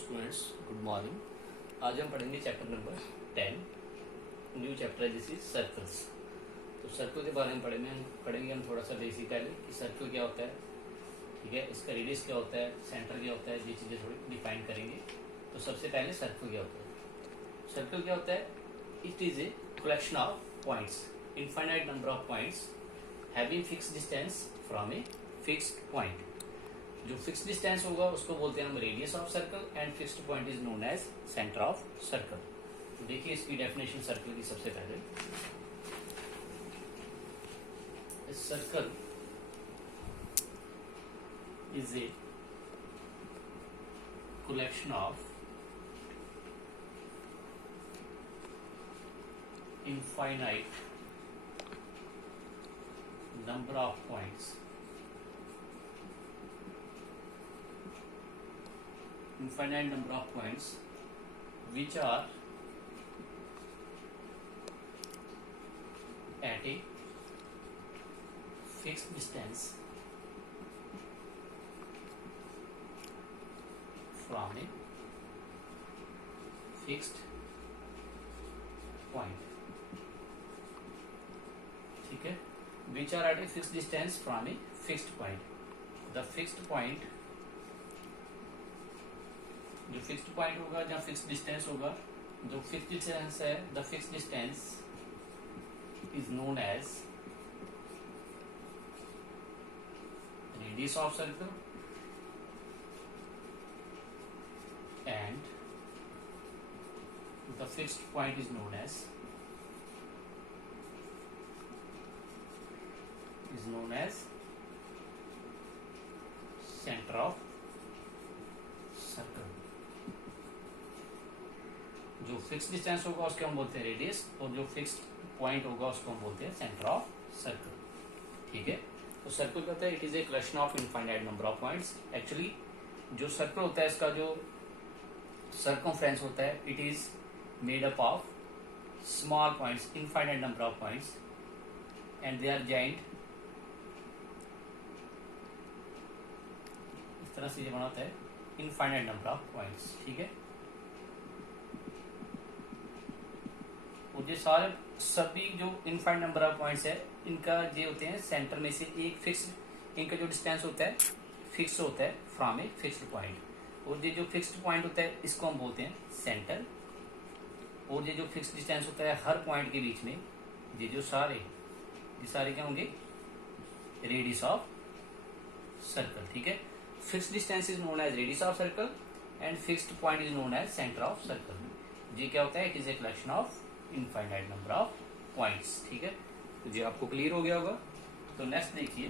Students, good morning. आज हम पढ़ेंगे चैप्टर नंबर 10। न्यू चैप्टर है दिस इज सर्कल्स। तो सर्कल के बारे में पढ़ेंगे हम थोड़ा सा बेसिकली कि सर्कल क्या होता है, ठीक है, इसका रेडियस क्या होता है, सेंटर क्या होता है, ये चीज़ें थोड़ी डिफाइन करेंगे। तो सबसे पहले सर्कल क्या होता है। सर्कल क्या होता है? It is a collection of points, infinite number of points having fix distance from a fixed point. जो फिक्स डिस्टेंस होगा उसको बोलते हैं हम radius of circle and fixed point is known as centre of circle. तो देखिए इसकी definition circle की सबसे पहले। Circle is a collection of infinite number of points which are at a fixed distance from a fixed point, ठीक है, which are at a fixed distance from a fixed point. The fixed point, जो fixed point होगा, जहाँ fixed distance होगा, जो fixed distance है, the fixed distance is known as radius of circle and the fixed point is known as center of circle. जो fix distance होगा उसको हम बोलते हैं रेडियस, और जो फिक्स्ड पॉइंट होगा उसको हम बोलते हैं सेंटर ऑफ सर्कल, ठीक है। तो सर्कल कहता है it is a collection of infinite number of points. Actually जो सर्कल होता है इसका जो circumference होता है, it is made up of small points, infinite number of points, and they are joined इस तरह से ये बना होता है infinite number of points, ठीक है। और ये सारे सभी जो infinite number of points है, इनका ये होते हैं सेंटर में से एक फिक्स, इनका जो डिस्टेंस होता है फिक्स होता है फ्रॉम ए फिक्स्ड पॉइंट। और ये जो फिक्स्ड पॉइंट होता है इसको हम बोलते हैं सेंटर। और ये जो फिक्स्ड डिस्टेंस होता है हर पॉइंट के बीच में, ये सारे क्या होंगे? रेडियस ऑफ सर्कल, ठीक है। Fixed distance is known as radius of circle and fixed point is known as centre of circle. ये क्या होता है? It is a collection of infinite number of points, ठीक है। तो ये आपको क्लियर हो गया होगा। तो नेक्स्ट देखिए,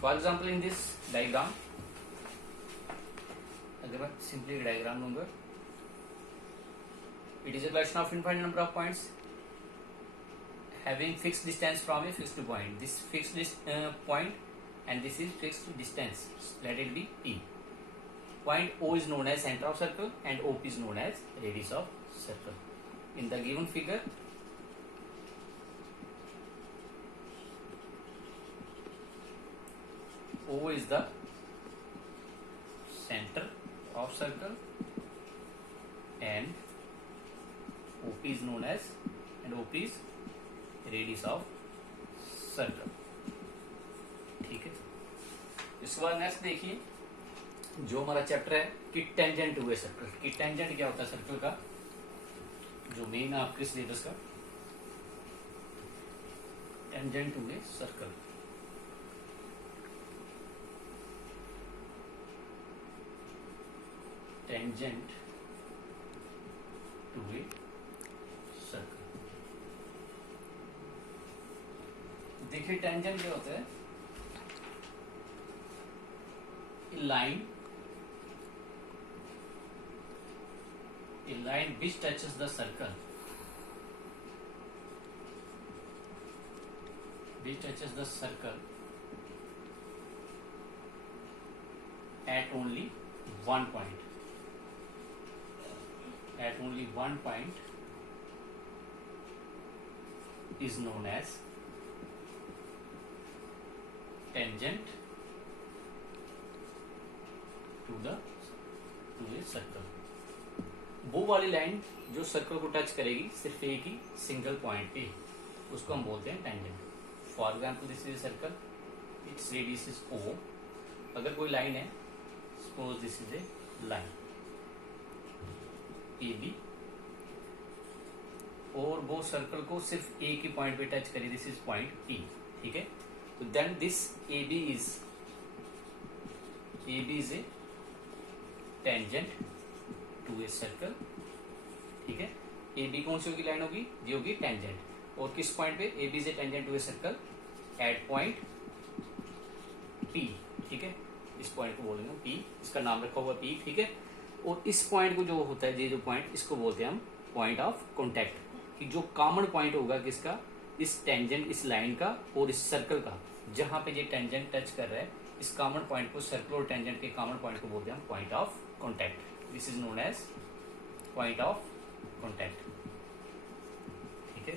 for example in this diagram, अगर मैं सिंपली डायग्राम लूंगा, it is a collection of infinite number of points having fixed distance from a fixed point. This fixed point and this is fixed distance, let it be P. Point O is known as center of circle and OP is known as radius of circle. In the given figure, O is the center of circle and OP is known as, and OP is radius of circle, ठीक है। इसके बाद next देखिए, जो हमारा chapter है कि tangent हुए सर्कल की। टेंजेंट क्या होता है सर्कल का, जो मेन है आपके सिलेबस का, टेंजेंट हुए circle. Tangent to a circle. देखिए टेंजेंट क्या होता है? Line which touches the circle, at only one point. Is known as tangent to to a circle. वो वाली लाइन जो सर्कल को टच करेगी सिर्फ एक ही सिंगल पॉइंट पे, उसको हम बोलते हैं tangent. For example this is a circle, its radius is O. अगर कोई लाइन है, suppose this is a line A B, और वो सर्कल को सिर्फ एक ही पॉइंट पे टच करे, दिस इज पॉइंट पी, ठीक है। तो then this A B is a tangent to a circle, ठीक है। ए बी कौन सी होगी लाइन होगी, ये होगी टेंजेंट। और किस पॉइंट पे, A B is a tangent to a circle at point P, ठीक है। इस पॉइंट को बोलेंगे पी, इसका नाम रखा हुआ पी, ठीक है। और इस पॉइंट को जो होता है, ये जो पॉइंट, इसको बोलते हैं हम पॉइंट ऑफ कॉन्टैक्ट, कि जो कॉमन पॉइंट होगा किसका, इस टेंजेंट, इस लाइन का और इस सर्कल का, जहां पे ये टेंजेंट टच कर रहा है, इस कॉमन पॉइंट को, सर्कल और टेंजेंट के कॉमन पॉइंट को बोलते हैं हम point of contact. This is known as point of contact, ठीक है।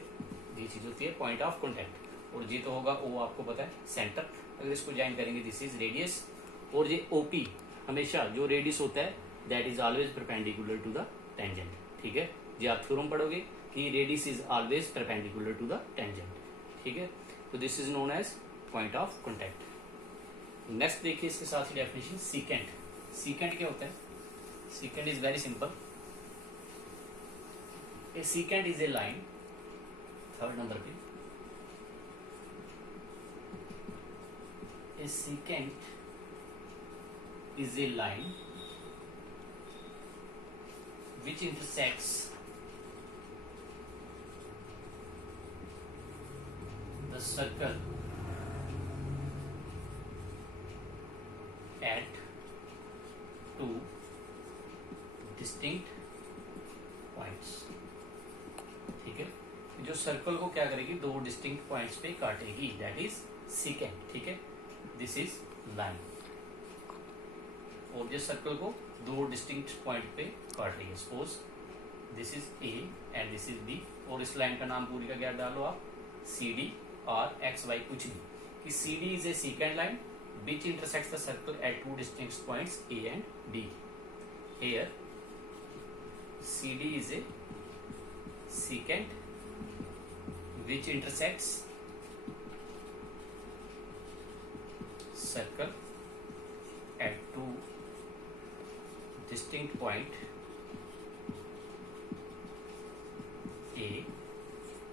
ये चीज होती है पॉइंट ऑफ कॉन्टैक्ट। और ये तो होगा ओ, आपको पता है सेंटर। अगर इसको ज्वाइन करेंगे, दिस इज रेडियस। और ये ओपी, हमेशा जो रेडियस होता है that is always perpendicular to the tangent, ठीक है। ये आप थ्योरम पढ़ोगे कि radius is always perpendicular to the tangent, ठीक है। तो this is known as point of contact. Next देखिए इसके साथ ही डेफिनेशन सीकेंट। सीकेंट क्या होता है? Secant is very simple. A secant is a line, third number पे, ए secant is a line which intersects the circle at two distinct points, ठीक है। जो सर्कल को क्या करेगी, दो डिस्टिंक्ट पॉइंट्स पे काटेगी, दैट इज सीकेंट, ठीक है। This is line. और जिस सर्कल को दो डिस्टिंक्ट पॉइंट पे काट रही है, suppose this is A and this is B, और इस लाइन का नाम पूरी का क्या डालो आप, सी डी और एक्स वाई कुछ भी, कि C D is a secant line which intersects the circle at two distinct points A and B. Here C D is a secant which intersects circle at two distinct point A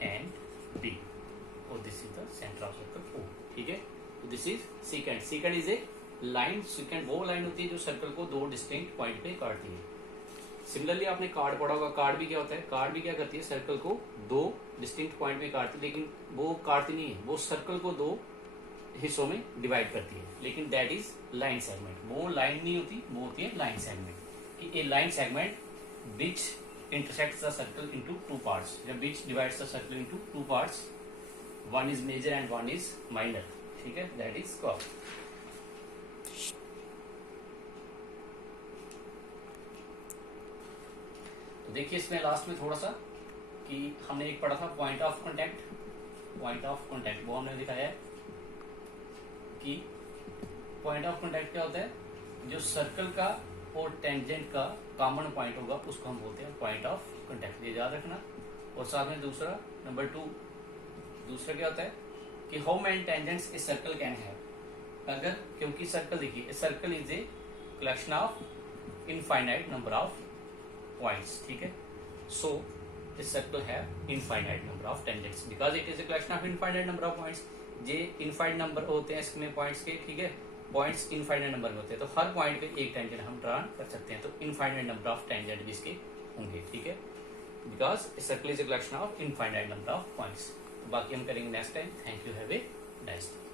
and B, और this is the center of circle O, ठीक है। तो this is secant. Secant is a line, secant वो line होती है जो circle को दो डिस्टिंक्ट पॉइंट पे काटती है। सिमिलरली आपने कार्ड पढ़ा होगा, कार्ड भी क्या होता है, कार्ड भी क्या करती है, सर्कल को दो डिस्टिंक्ट पॉइंट पे काटती है, लेकिन वो काटती नहीं है, वो सर्कल को दो हिस्सों में डिवाइड करती है, लेकिन दैट इज लाइन सेगमेंट। वो लाइन नहीं होती, वो होती है लाइन सेगमेंट, कि a line segment which intersects the circle into two parts, जब which divides the circle into two parts, one is major and one is minor, ठीक है, दैट इज कर्व। तो देखिए इसमें लास्ट में थोड़ा सा कि हमने एक पढ़ा था point of contact. Point of contact वो हमने दिखाया है कि पॉइंट ऑफ कॉन्टैक्ट क्या होता है, जो सर्कल का और टेंजेंट का कॉमन पॉइंट होगा उसको हम बोलते हैं पॉइंट ऑफ कॉन्टैक्ट, ये याद रखना। और साथ में दूसरा नंबर 2, दूसरा क्या होता है कि how many tangents a circle can have. अगर, क्योंकि सर्कल देखिए, circle is a collection of infinite number of points, ठीक है। सो a circle have infinite number of tangents because it is a collection of infinite number of points। ये infinite number होते हैं इसमें points के, ठीक है। पॉइंट्स इनफाइनाइट नंबर में होते हैं, तो हर पॉइंट पे एक टेंजेंट हम ड्रा कर सकते हैं, तो इनफाइनाइट नंबर ऑफ टेंजेंट भी इसके होंगे, ठीक है, because circle is a collection of infinite number of points. तो बाकी हम करेंगे next time. Thank you, have a nice day.